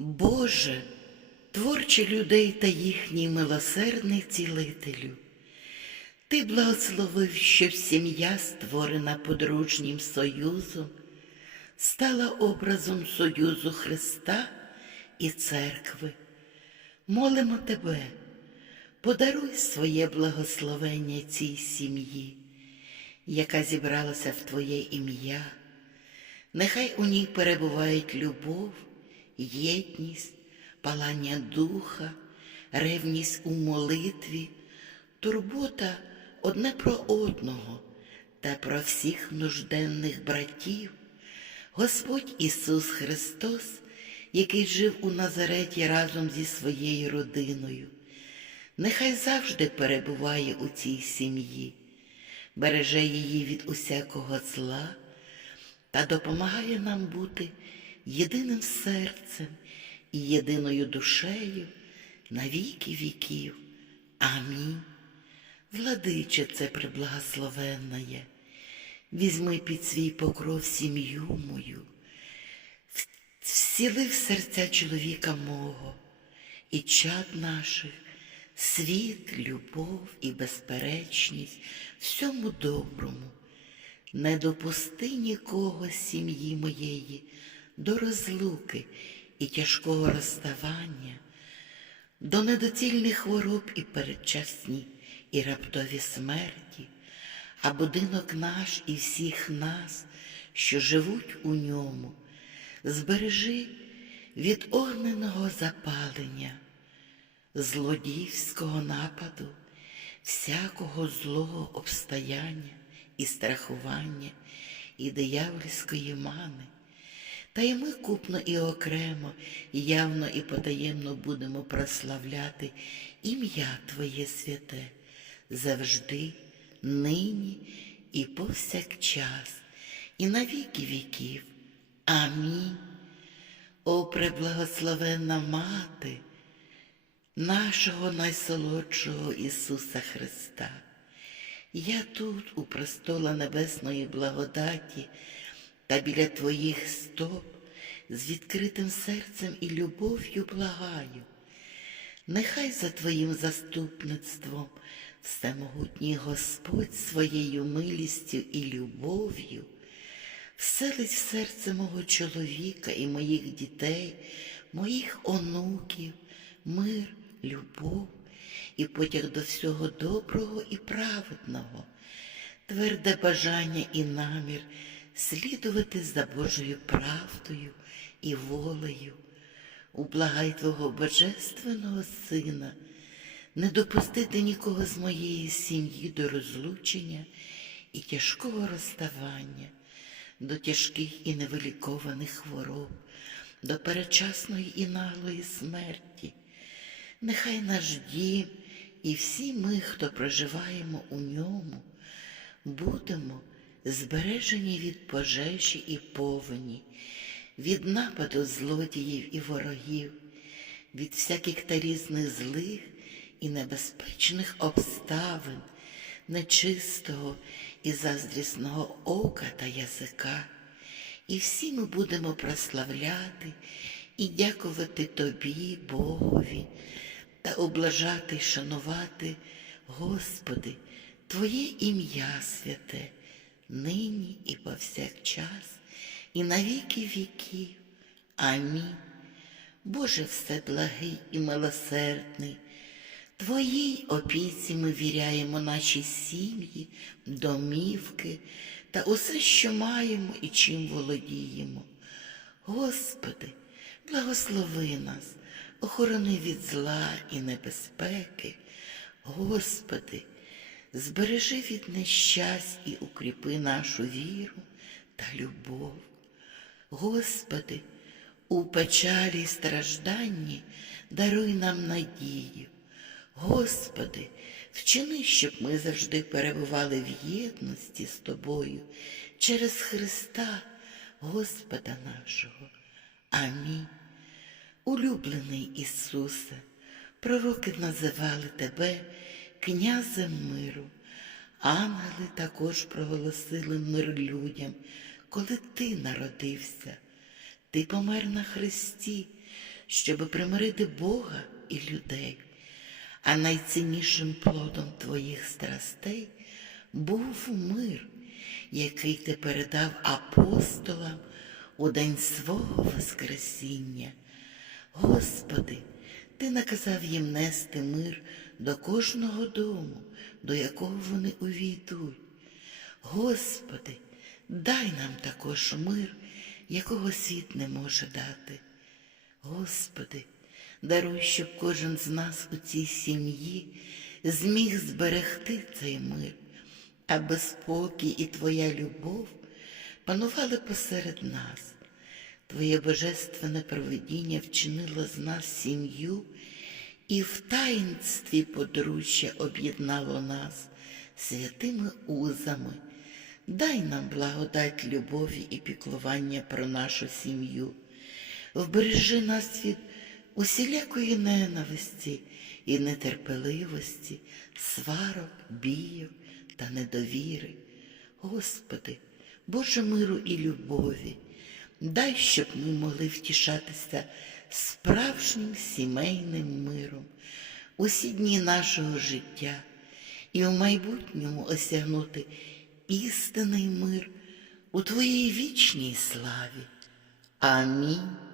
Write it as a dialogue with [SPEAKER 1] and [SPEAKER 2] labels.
[SPEAKER 1] Боже, творче людей та їхній милосердний цілителю, Ти благословив, щоб сім'я, створена подружнім союзом, стала образом союзу Христа і церкви. Молимо Тебе, подаруй своє благословення цій сім'ї, яка зібралася в Твоє ім'я. Нехай у ній перебувають любов, єдність, палання духа, ревність у молитві, турбота одне про одного та про всіх нужденних братів. Господь Ісус Христос, який жив у Назареті разом зі своєю родиною, нехай завжди перебуває у цій сім'ї, береже її від усякого зла та допомагає нам бути єдиним серцем і єдиною душею на віки віків. Амінь. Владиче це преблагословенне, візьми під свій покров сім'ю мою, всіли в серця чоловіка мого і чад наших, світ, любов і безперечність всьому доброму. Не допусти нікого сім'ї моєї до розлуки і тяжкого розставання, до недоцільних хвороб і передчасні, і раптові смерті, а будинок наш і всіх нас, що живуть у ньому, збережи від огненого запалення, злодійського нападу, всякого злого обстояння і страхування, і диявольської мани. Та й ми купно і окремо, явно і потаємно будемо прославляти ім'я Твоє святе завжди, нині і повсякчас, і на віки віків. Амінь. О преблагословенна Мати нашого найсолодшого Ісуса Христа. Я тут, у престола небесної благодаті, та біля Твоїх стоп з відкритим серцем і любов'ю благаю. Нехай за Твоїм заступництвом всемогутній Господь своєю милістю і любов'ю вселить в серце мого чоловіка і моїх дітей, моїх онуків, мир, любов і потяг до всього доброго і праведного, тверде бажання і намір слідувати за Божою правдою і волею. Ублагай Твого Божественного Сина, не допустити нікого з моєї сім'ї до розлучення і тяжкого розставання, до тяжких і невилікованих хвороб, до перечасної і наглої смерті. Нехай наш дім і всі ми, хто проживаємо у ньому, будемо збережені від пожежі і повені, від нападу злодіїв і ворогів, від всяких та різних злих і небезпечних обставин, нечистого і заздрісного ока та язика. І всі ми будемо прославляти і дякувати Тобі, Богові, та облажати й шанувати, Господи, Твоє ім'я святе, нині і повсякчас, і на віки віків. Амінь. Боже вседлагий і милосердний, Твоїй опіці ми віряємо наші сім'ї, домівки та усе, що маємо і чим володіємо. Господи, благослови нас, охорони від зла і небезпеки. Господи, збережи від нещасть і укріпи нашу віру та любов. Господи, у печалі й стражданні даруй нам надію. Господи, вчини, щоб ми завжди перебували в єдності з Тобою через Христа, Господа нашого. Амінь. Улюблений Ісусе, пророки називали Тебе князем миру. Ангели також проголосили мир людям, коли Ти народився. Ти помер на хресті, щоби примирити Бога і людей, а найціннішим плодом твоїх страстей був мир, який ти передав апостолам у день свого Воскресіння. Господи, ти наказав їм нести мир до кожного дому, до якого вони увійдуть. Господи, дай нам також мир, якого світ не може дати. Господи, даруй, щоб кожен з нас у цій сім'ї зміг зберегти цей мир, аби спокій і Твоя любов панували посеред нас. Твоє божественне провидіння вчинило з нас сім'ю і в таїнстві подружжя об'єднало нас святими узами. Дай нам благодать любові і піклування про нашу сім'ю. Вбережи нас від усілякої ненависті і нетерпеливості, сварок, бійок та недовіри. Господи, Боже миру і любові, дай, щоб ми могли втішатися справжнім сімейним миром усі дні нашого життя і в майбутньому осягнути істинний мир у Твоїй вічній славі. Амінь.